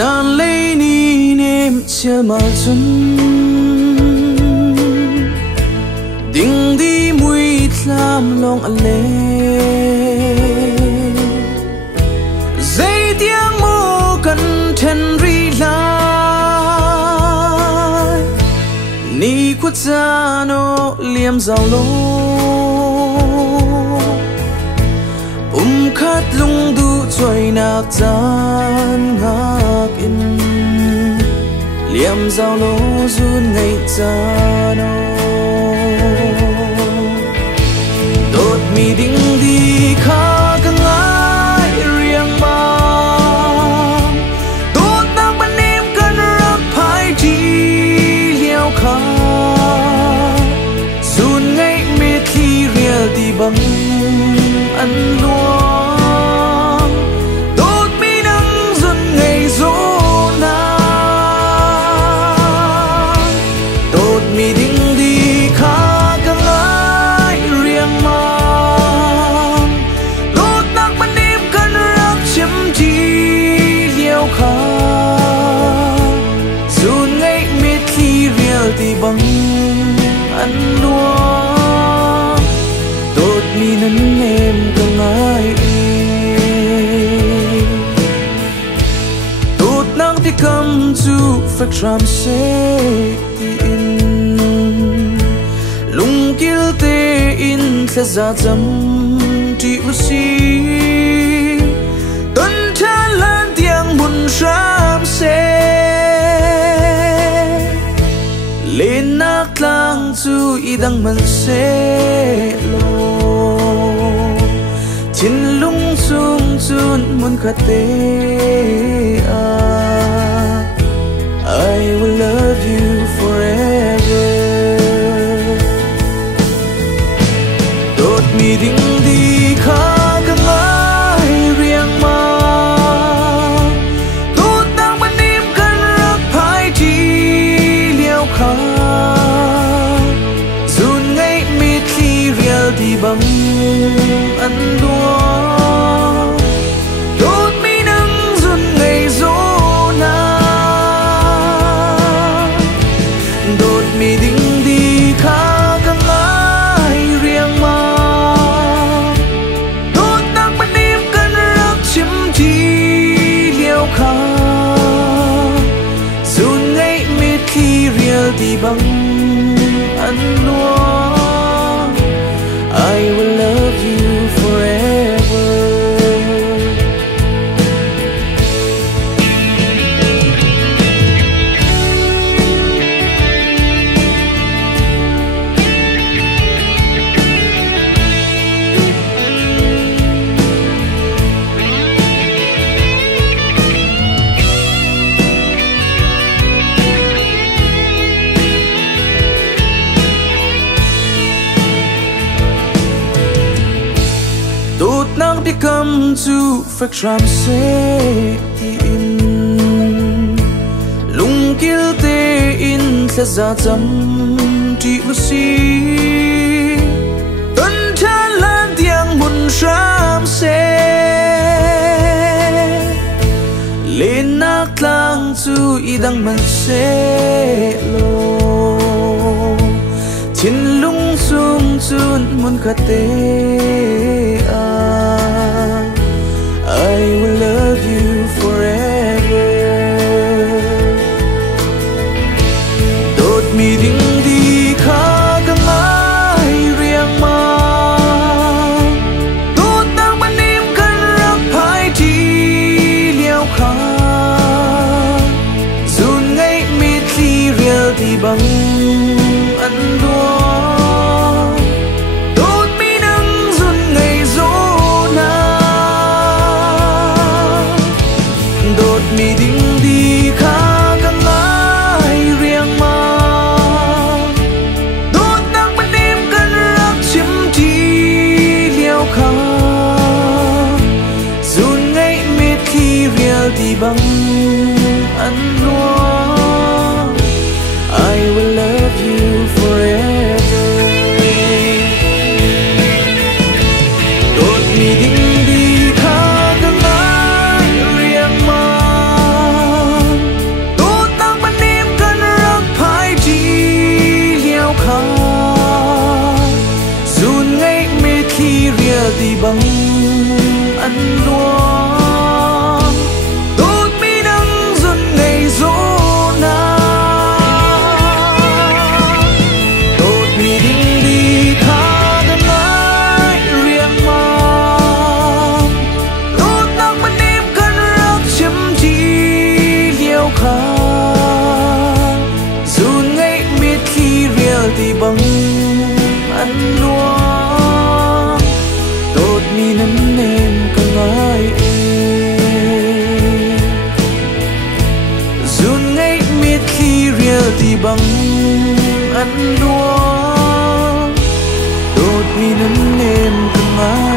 gian lấy ni nêm chia mà chân đinh đi mùi làm lòng anh lê dây tiếng mô cần thân ri lại ni quất ra nó liêm giàu lô khát lung du trôi nạc gian ngạc in liêm giao lô run ngày ra nó đột mi đinh đi khá càng ai riêng mà tốt nạc bên em cần rắc phải đi liêu khá run ngày mệt khi riêng đi bằng ăn luôn bằng ăn luôn tốt mi nấn em càng ai tốt nang thì cầm chu phật ram se in lung kil te in thla za cham ti usi ton tha lan tiang mun ram se lên nát lang chu idang man se lo chin lung chung chun mun khate I will love you forever đột mi đinh đi khá càng ai riêng mà tốt nang bên em cần rắc phải chi liêu khá run ngay mít khi riêng đi bằng ăn đua đốt mi nắng run ngày gió na đốt mi đinh đi khá càng ai riêng mà tốt nắng bên em cần rắc chim chi liêu khá run ngay mít khi riêng đi bằng ăn đua I will love you forever tốt nang đi cầm chu phật ram se in lung kil te in thla za cham ti usi ton tha lan tiang mun ram se lên nát lang chu idang man se lo chin lung chung chun mun khate I will love you forever đột mi đinh đi khá càng ai riêng mà tốt nang bên em cần rắc phải chi liêu khá run ngay mít khi riêng đi bằng ăn đua mi đinh đi khá càng ai riêng mà tốt nang bên em cần rắc chim chi liêu khá run ngay mít khi riêng đi bằng ăn luôn I will love you forever đột mi đinh đi khá càng ai riêng mà reality bằng anh loa đột vì nắng em cần